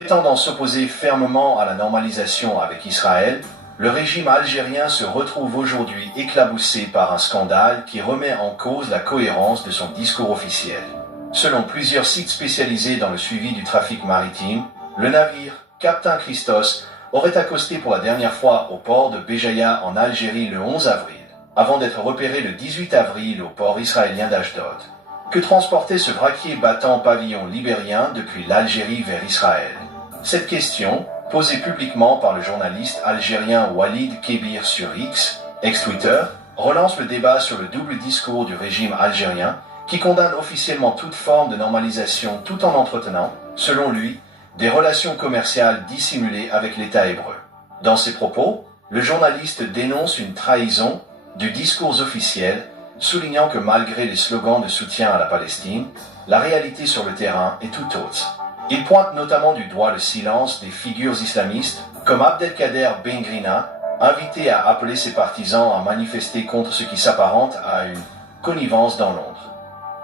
Prétendant s'opposer fermement à la normalisation avec Israël, le régime algérien se retrouve aujourd'hui éclaboussé par un scandale qui remet en cause la cohérence de son discours officiel. Selon plusieurs sites spécialisés dans le suivi du trafic maritime, le navire Captain Christos aurait accosté pour la dernière fois au port de Béjaïa en Algérie le 11 avril, avant d'être repéré le 18 avril au port israélien d'Ashdod. Que transportait ce vraquier battant pavillon libérien depuis l'Algérie vers Israël? Cette question, posée publiquement par le journaliste algérien Walid Kebir sur X, ex-Twitter, relance le débat sur le double discours du régime algérien qui condamne officiellement toute forme de normalisation tout en entretenant, selon lui, des relations commerciales dissimulées avec l'État hébreu. Dans ses propos, le journaliste dénonce une trahison du discours officiel, soulignant que malgré les slogans de soutien à la Palestine, la réalité sur le terrain est tout autre. Il pointe notamment du doigt le silence des figures islamistes comme Abdelkader Bengrina, invité à appeler ses partisans à manifester contre ce qui s'apparente à une connivence dans l'ombre.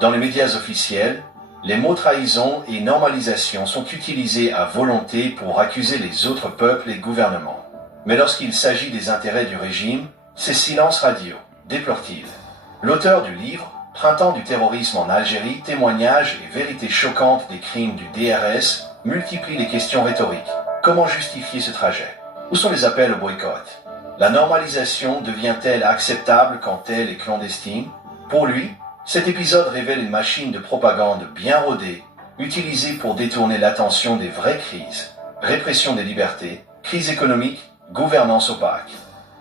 Dans les médias officiels, les mots trahison et normalisation sont utilisés à volonté pour accuser les autres peuples et gouvernements. Mais lorsqu'il s'agit des intérêts du régime, c'est silence radio, déplore-t-il. L'auteur du livre Printemps du terrorisme en Algérie, témoignages et vérités choquantes des crimes du DRS multiplie les questions rhétoriques. Comment justifier ce trajet? Où sont les appels au boycott? La normalisation devient-elle acceptable quand elle est clandestine? Pour lui, cet épisode révèle une machine de propagande bien rodée, utilisée pour détourner l'attention des vraies crises. Répression des libertés, crise économique, gouvernance opaque.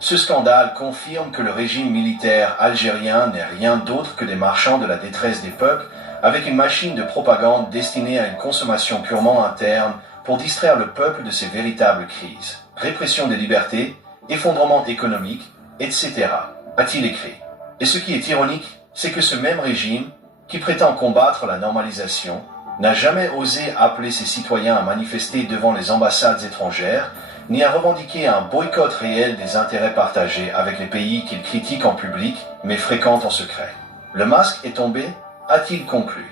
Ce scandale confirme que le régime militaire algérien n'est rien d'autre que des marchands de la détresse des peuples, avec une machine de propagande destinée à une consommation purement interne pour distraire le peuple de ses véritables crises. Répression des libertés, effondrement économique, etc., a-t-il écrit. Et ce qui est ironique, c'est que ce même régime, qui prétend combattre la normalisation, n'a jamais osé appeler ses citoyens à manifester devant les ambassades étrangères, ni à revendiquer un boycott réel des intérêts partagés avec les pays qu'il critique en public, mais fréquente en secret. Le masque est tombé, a-t-il conclu.